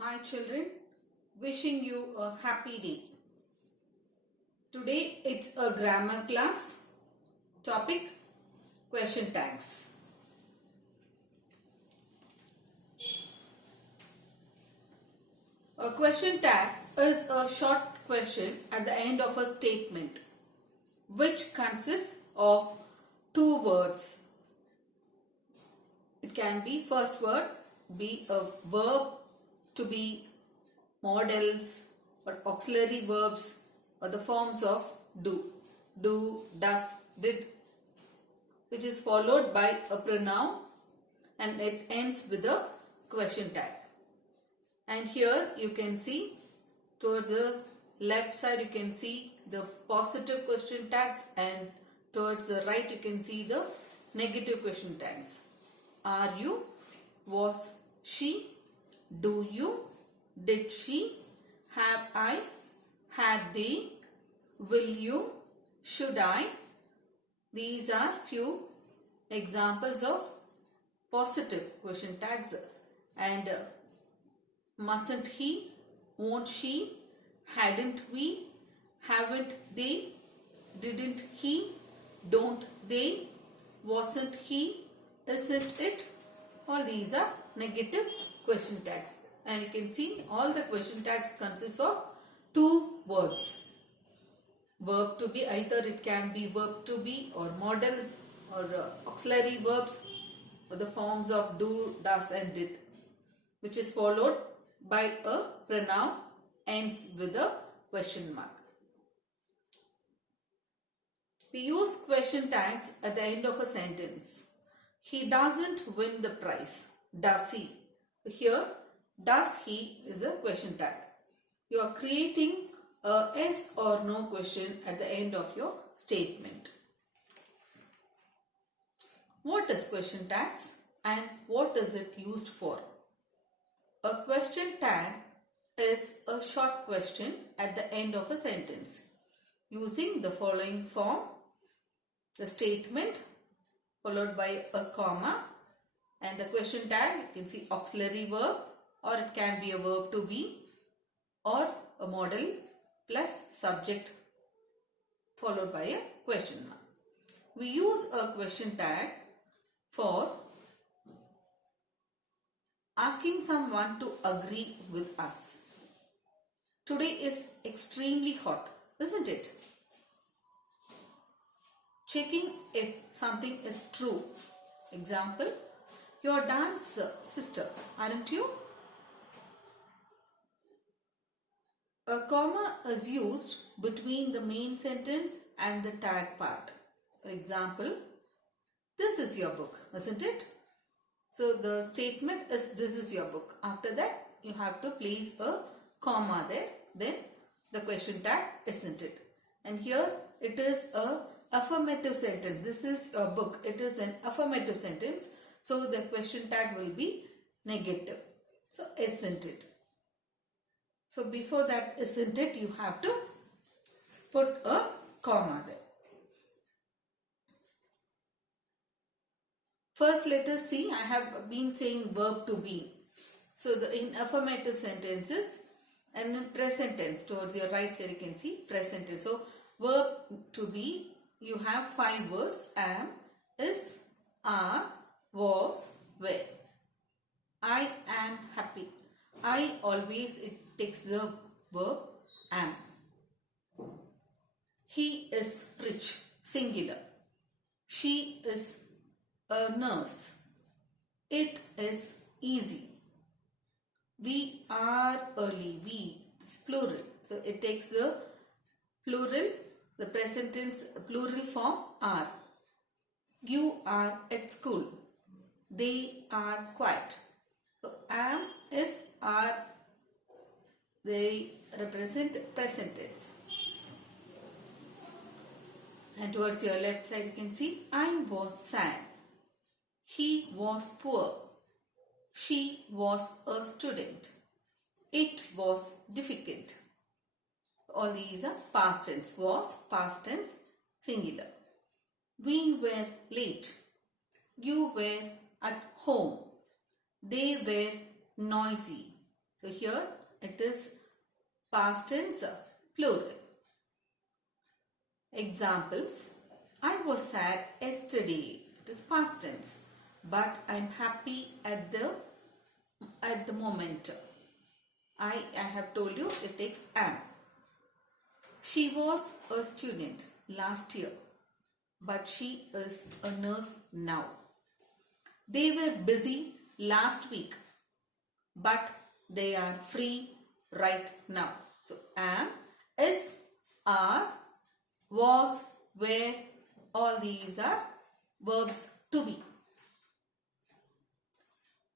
Hi children, wishing you a happy day. Today it's a grammar class. Topic question tags. A question tag is a short question at the end of a statement which consists of two words. It can be first word be a verb to be models or auxiliary verbs or the forms of do, does, did, which is followed by a pronoun and it ends with a question tag. And here you can see towards the left side you can see the positive question tags and towards the right you can see the negative question tags. Are you? Was she? Do you? Did she? Have I? Had they? Will you? Should I? These are few examples of positive question tags. And mustn't he? Won't she? Hadn't we? Haven't they? Didn't he? Don't they? Wasn't he? Isn't it? All these are negative question tags. And you can see all the question tags consist of two words. Verb to be, either it can be verb to be or models or auxiliary verbs or the forms of do, does and did, which is followed by a pronoun ends with a question mark. We use question tags at the end of a sentence. He doesn't win the prize. Does he? Here, does he is a question tag. You are creating a yes or no question at the end of your statement. What is question tags and what is it used for? A question tag is a short question at the end of a sentence using the following form: the statement followed by a comma and the question tag. You can see auxiliary verb or it can be a verb to be or a model plus subject followed by a question mark. We use a question tag for asking someone to agree with us. Today is extremely hot, isn't it? Checking if something is true. Example, your dance sister, aren't you? A comma is used between the main sentence and the tag part. For example, this is your book, isn't it? So the statement is this is your book. After that, you have to place a comma there. Then the question tag, isn't it? And here it is a affirmative sentence. This is a book. It is an affirmative sentence. So the question tag will be negative. So isn't it? So before that isn't it, you have to put a comma there. First let us see, I have been saying verb to be. So in affirmative sentences and in present tense, towards your right side you can see present tense. So verb to be, you have 5 words: am, is, are, was, were. I am happy. I always, it takes the verb am. He is rich, singular. She is a nurse. It is easy. We are early. We is plural. So it takes the plural, the present tense plural form are. You are at school. They are quiet. So am, is, are, they represent present tense. And towards your left side you can see I was sad. He was poor. She was a student. It was difficult. All these are past tense. Was, past tense, singular. We were late. You were at home. They were noisy. So here it is past tense plural. Examples. I was sad yesterday. It is past tense. But I am happy at the moment. I have told you it takes am. She was a student last year, but she is a nurse now. They were busy last week, but they are free right now. So am, is, are, was, were, all these are verbs to be.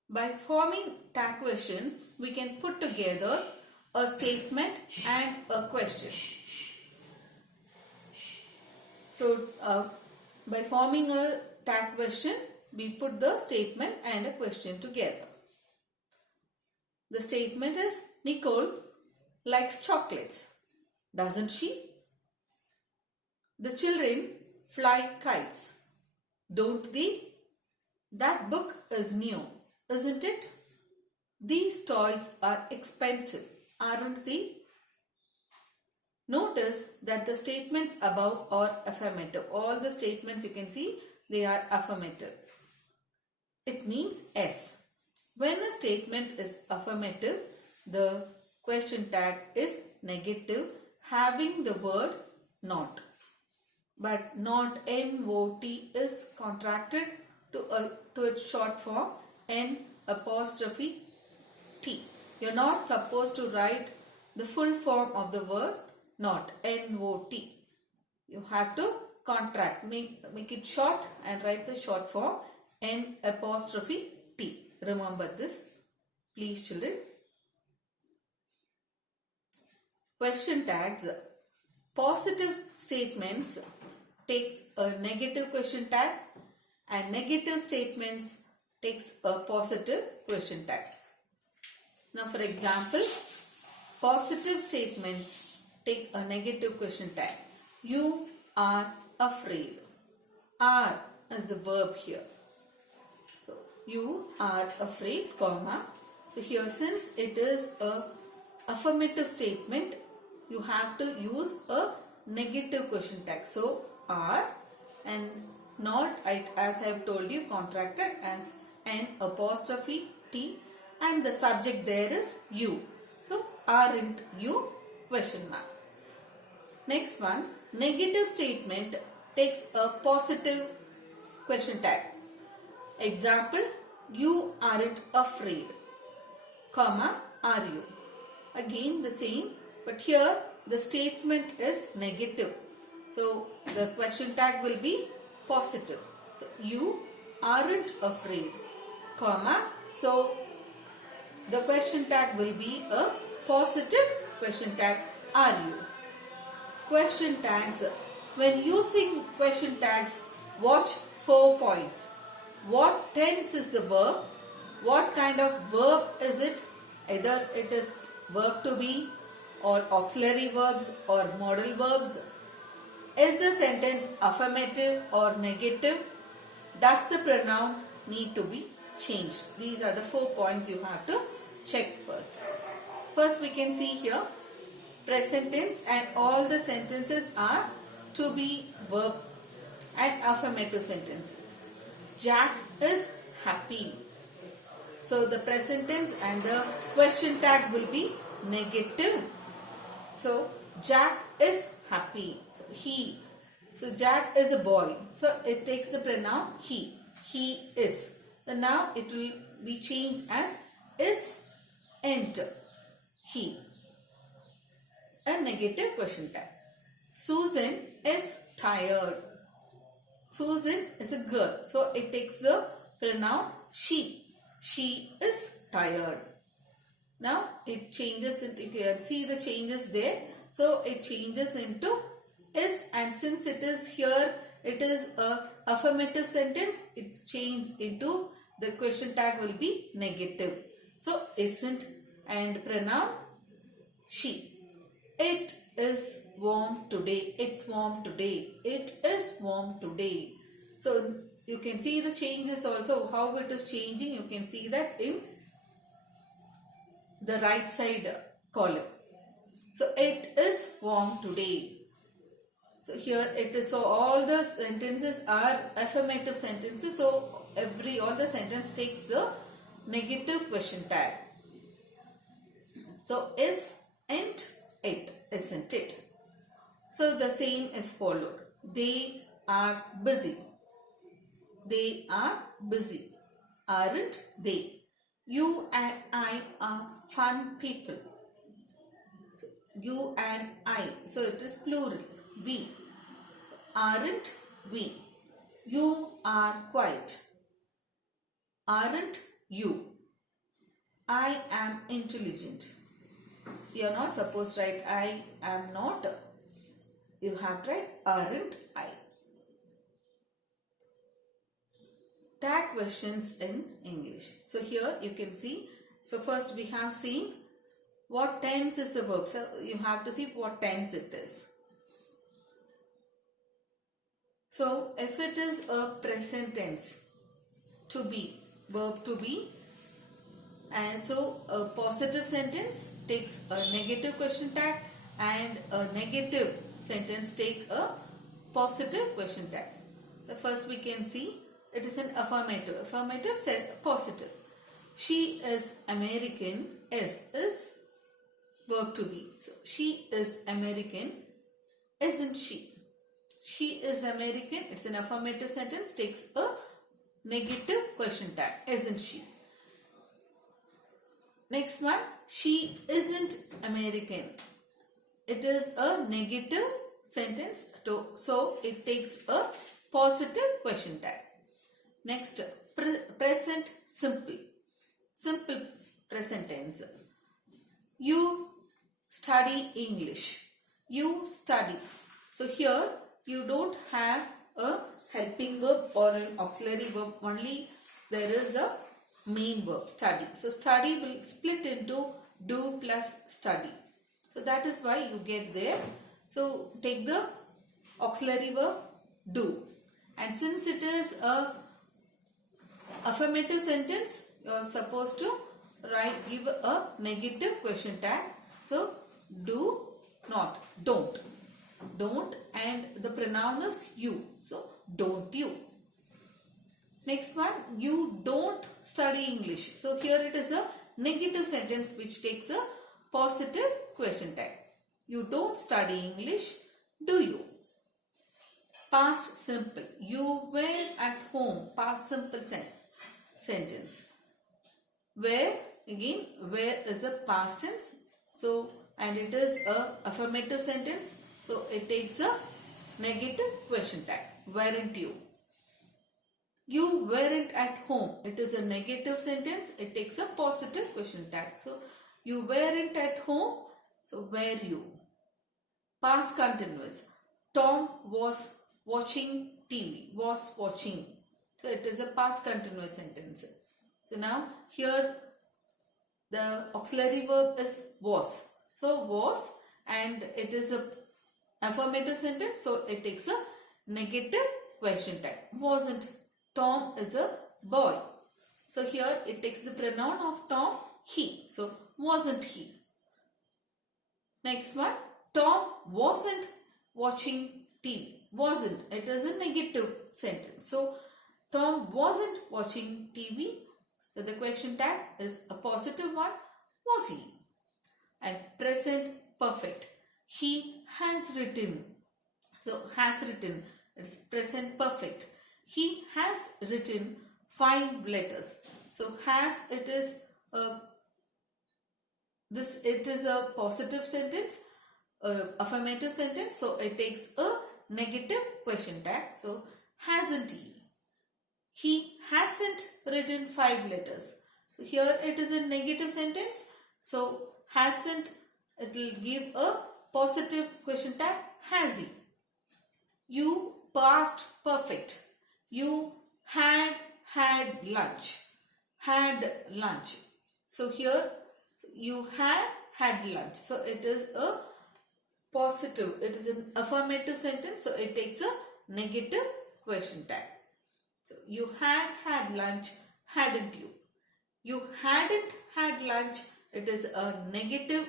By forming tag questions, we can put together a statement and a question. So, by forming a tag question, we put the statement and a question together. The statement is, Nicole likes chocolates, doesn't she? The children fly kites, don't they? That book is new, isn't it? These toys are expensive, aren't they? Notice that the statements above are affirmative. All the statements you can see, they are affirmative. It means yes. When a statement is affirmative, the question tag is negative, having the word not. But not N-O-T is contracted to its short form N''T. You're not supposed to write the full form of the word not, N-O-T. You have to contract, make it short and write the short form N''T. Remember this, please children. Question tags. Positive statements takes a negative question tag and negative statements takes a positive question tag. Now for example, positive statements take a negative question tag. You are afraid. Are is the verb here. So, you are afraid, comma. So here since it is a affirmative statement, you have to use a negative question tag. So are and not, as I have told you, contracted as N''T and the subject there is you. So aren't you? Question mark. Next one, negative statement takes a positive question tag. Example, you aren't afraid, comma, are you? Again the same, but here the statement is negative. So the question tag will be positive. So you aren't afraid, comma. So the question tag will be a positive question tag, are you? Question tags. When using question tags, watch 4 points. What tense is the verb? What kind of verb is it? Either it is verb to be or auxiliary verbs or modal verbs. Is the sentence affirmative or negative? Does the pronoun need to be changed? These are the 4 points you have to check first. First we can see here present tense and all the sentences are to be verb and affirmative sentences. Jack is happy. So the present tense and the question tag will be negative. So Jack is happy. So he. So Jack is a boy. So it takes the pronoun he. He is. So now it will be changed as isn't he. A negative question tag. Susan is tired. Susan is a girl. So it takes the pronoun she. She is tired. Now it changes into, you can see the changes there. So it changes into is, and since it is here, it is a affirmative sentence, it changes into the question tag will be negative. So isn't and pronoun she. It is warm today. It's warm today. It is warm today. So you can see the changes also, how it is changing. You can see that in the right side column. So it is warm today. So here it is. So all the sentences are affirmative sentences. So all the sentence takes the negative question tag. So isn't it? Isn't it? So the same is followed. They are busy. They are busy. Aren't they? You and I are fun people. So, you and I. So it is plural. We. Aren't we? You are quiet. Aren't you? I am intelligent. You are not supposed to write I am not. You have to write aren't I. Tag questions in English. So here you can see. So first we have seen what tense is the verb. So you have to see what tense it is. So if it is a present tense, to be, verb to be, and so a positive sentence takes a negative question tag and a negative sentence take a positive question tag. The first we can see it is an affirmative. Affirmative said positive. She is American. Is verb to be. So she is American. Isn't she? She is American. It's an affirmative sentence takes a negative question tag. Isn't she? Next one, she isn't American. It is a negative sentence, so it takes a positive question tag. Next, present simple. Simple present tense. You study English. You study. So here you don't have a helping verb or an auxiliary verb. Only there is a main verb, study. So study will split into do plus study. So that is why you get there. So take the auxiliary verb do. And since it is a affirmative sentence, you are supposed to give a negative question tag. So do not, don't. Don't, and the pronoun is you. So don't you. Next one, you don't study English. So here it is a negative sentence which takes a positive question tag. You don't study English, do you? Past simple. You were at home. Past simple sentence. Where, again, where is a past tense. So, and it is a affirmative sentence. So it takes a negative question tag. Weren't you? You weren't at home. It is a negative sentence. It takes a positive question tag. So you weren't at home. So were you? Past continuous. Tom was watching TV. Was watching. So it is a past continuous sentence. So now here the auxiliary verb is was. So was, and it is a affirmative sentence. So it takes a negative question tag. Wasn't. Tom is a boy. So here it takes the pronoun of Tom, he. So wasn't he. Next one, Tom wasn't watching TV. Wasn't. It is a negative sentence. So Tom wasn't watching TV. So the question tag is a positive one. Was he? And present perfect. He has written. So has written. It's present perfect. He has written 5 letters. So has, it is a positive sentence, affirmative sentence. So it takes a negative question tag. So hasn't he? He hasn't written 5 letters. So here it is a negative sentence. So hasn't, it will give a positive question tag. Has he? You passed perfect. You had lunch. Had lunch. So here you had lunch. So it is a positive. It is an affirmative sentence. So it takes a negative question tag. So you had lunch. Hadn't you? You hadn't had lunch. it is a negative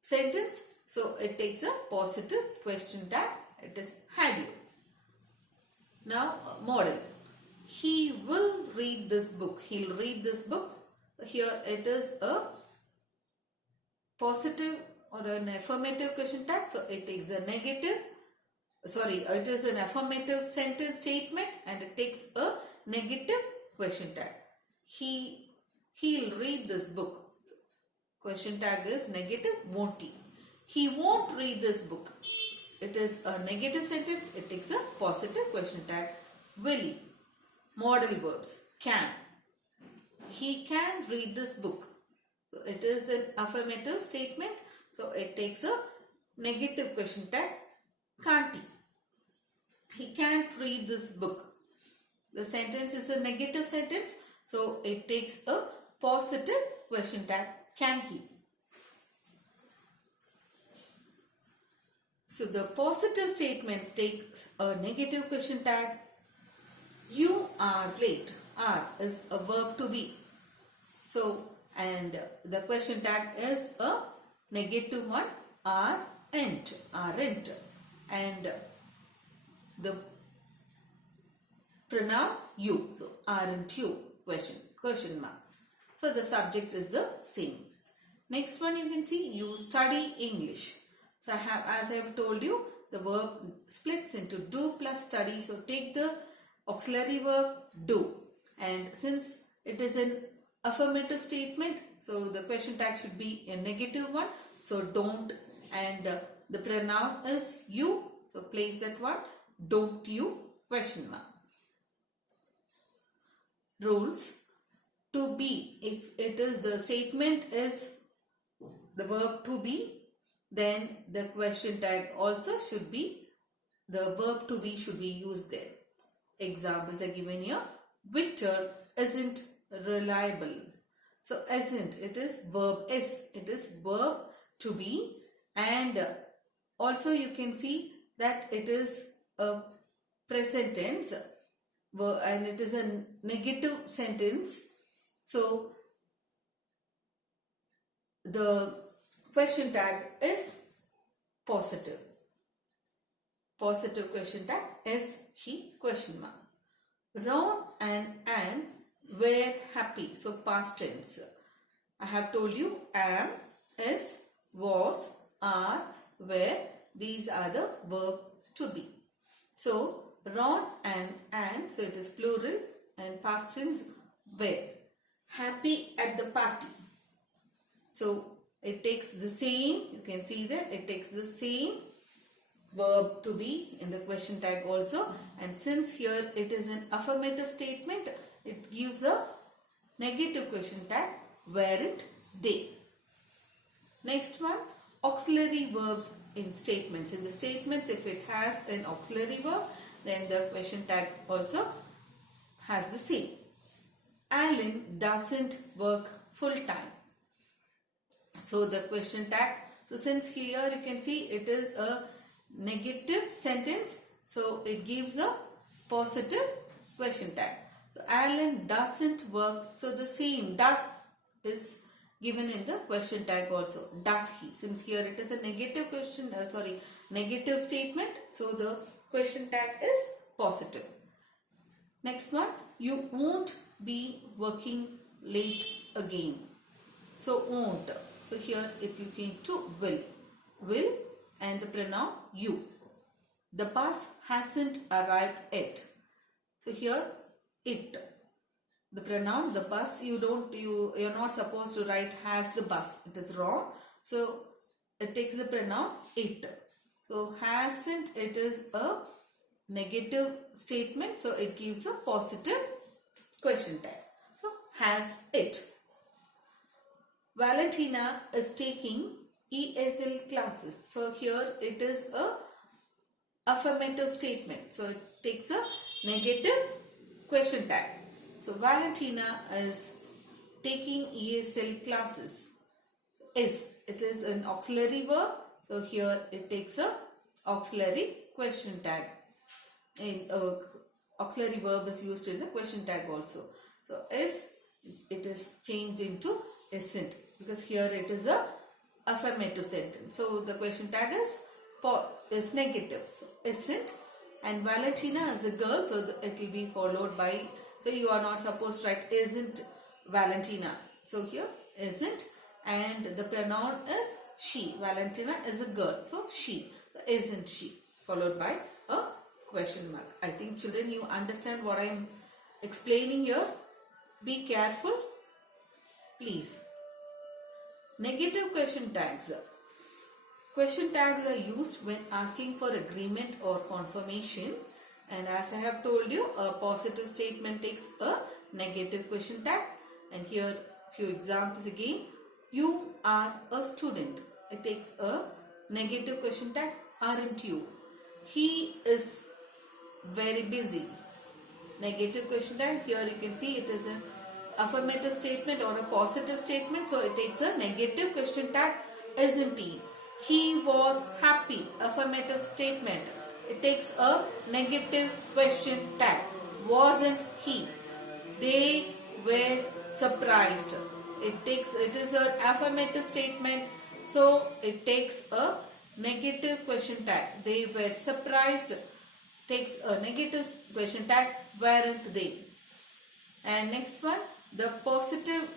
sentence. So it takes a positive question tag. It is had you. Now model. He will read this book. He'll read this book. Here it is a positive or an affirmative question tag. So it takes a negative. It is an affirmative sentence statement and it takes a negative question tag. He'll read this book. Question tag is negative, won't he? He won't read this book. It is a negative sentence. It takes a positive question tag. Will he? Modal verbs. Can. He can read this book. So it is an affirmative statement. So it takes a negative question tag. Can't he? He can't read this book. The sentence is a negative sentence. So it takes a positive question tag. Can he? So the positive statements take a negative question tag. You are late. Are is a verb to be. So, and the question tag is a negative one. Aren't. Aren't. And the pronoun you. So, aren't you? Question mark. So, the subject is the same. Next one you can see, you study English. So, as I have told you, the verb splits into do plus study. So, take the auxiliary verb do. And since it is an affirmative statement, so the question tag should be a negative one. So, don't. And the pronoun is you. So, place that one. Don't you? Question mark. Rules. To be. If it is the statement is the verb to be, then the question tag also should be, the verb to be should be used there. Examples are given here. Victor isn't reliable. So isn't, it is verb is. It is verb to be, and also you can see that it is a present tense and it is a negative sentence. So the question tag is positive. Positive question tag is he? Question mark. Ron and Anne were happy. So past tense. I have told you am, is, was, are, were. These are the verbs to be. So Ron and Anne, so it is plural and past tense were happy at the party. So it takes the same, you can see that it takes the same verb to be in the question tag also, and since here it is an affirmative statement, it gives a negative question tag, weren't they. Next one, auxiliary verbs in statements. In the statements, if it has an auxiliary verb, then the question tag also has the same. Alan doesn't work full time. So the question tag, so since here you can see it is a negative sentence, so it gives a positive question tag. So Alan doesn't work, so the same does is given in the question tag also. Does he? Since here it is a negative negative statement, so the question tag is positive. Next one, you won't be working late again. So won't. So here it will change to will. Will and the pronoun you. The bus hasn't arrived yet. So here it. The pronoun the bus, you're not supposed to write has the bus. It is wrong. So it takes the pronoun it. So hasn't, it is a negative statement. So it gives a positive question tag. So has it. Valentina is taking ESL classes. So here it is a affirmative statement. So it takes a negative question tag. So Valentina is taking ESL classes. Is, it is an auxiliary verb. So here it takes a auxiliary question tag. In auxiliary verb is used in the question tag also. So is, it is changed into isn't, because here it is a affirmative sentence. So the question tag is negative. So isn't, and Valentina is a girl, so it will be followed by, so you are not supposed to write isn't Valentina. So here isn't, and the pronoun is she. Valentina is a girl, so she. So isn't she, followed by a question mark. I think children, you understand what I am explaining here. Be careful, please. Negative question tags. Question tags are used when asking for agreement or confirmation, and as I have told you, a positive statement takes a negative question tag. And here few examples again. You are a student. It takes a negative question tag. Aren't you? He is very busy. Negative question tag. Here you can see it is an affirmative statement or a positive statement, so it takes a negative question tag. Isn't he? He was happy. Affirmative statement. It takes a negative question tag. Wasn't he? They were surprised. It is an affirmative statement, so it takes a negative question tag. They were surprised. Takes a negative question tag. Weren't they? And next one, the positive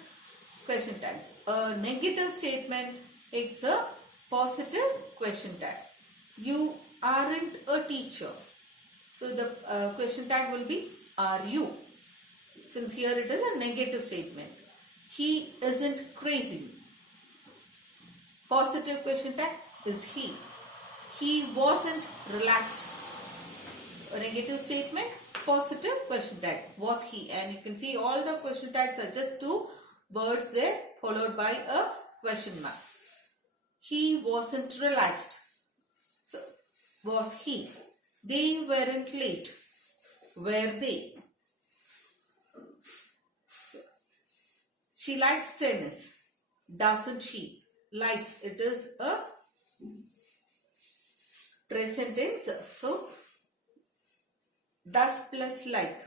question tags. A negative statement takes a positive question tag. You aren't a teacher. So the question tag will be are you? Since here it is a negative statement. He isn't crazy. Positive question tag is he. He wasn't relaxed. A negative statement, positive question tag, was he. And you can see all the question tags are just two words there followed by a question mark. He wasn't relaxed. So, was he? They weren't late. Were they? She likes tennis. Doesn't she? Likes. It is a present tense. So, does plus like.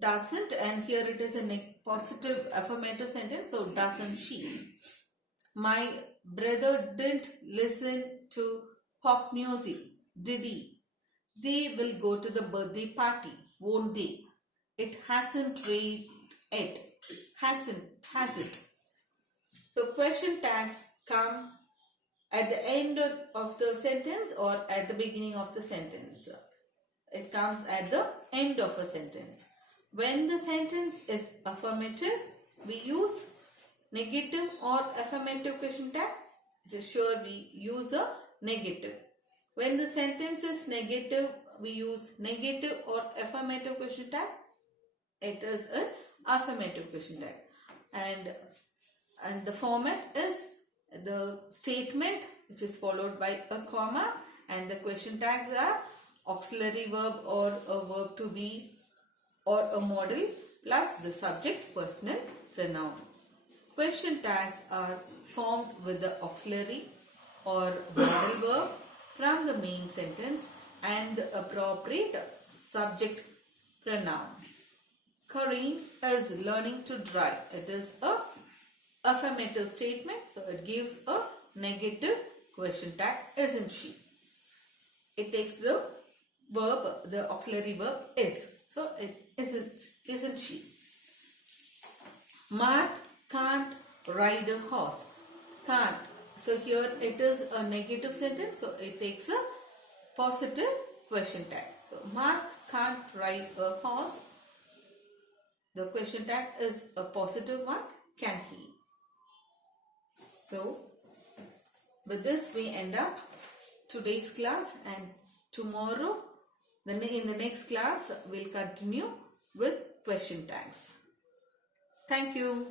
Doesn't, and here it is a positive affirmative sentence. So, doesn't she? My brother didn't listen to pop music, did he? They will go to the birthday party, won't they? It hasn't rained yet. Has it? So question tags come at the end of the sentence or at the beginning of the sentence. It comes at the end of a sentence. When the sentence is affirmative, we use negative or affirmative question tag. Just sure we use a negative. When the sentence is negative, we use negative or affirmative question tag. It is an affirmative question tag. And the format is the statement which is followed by a comma, and the question tags are auxiliary verb or a verb to be or a modal plus the subject personal pronoun. Question tags are formed with the auxiliary or modal verb from the main sentence and the appropriate subject pronoun. Kareem is learning to drive. It is a affirmative statement, so it gives a negative question tag. Isn't she? It takes the verb, the auxiliary verb is. So it isn't she. Mark can't ride a horse. Can't. So here it is a negative sentence, so it takes a positive question tag. So Mark can't ride a horse. The question tag is a positive one. Can he? So with this we end up today's class, and tomorrow in the next class we'll continue with question tags. Thank you.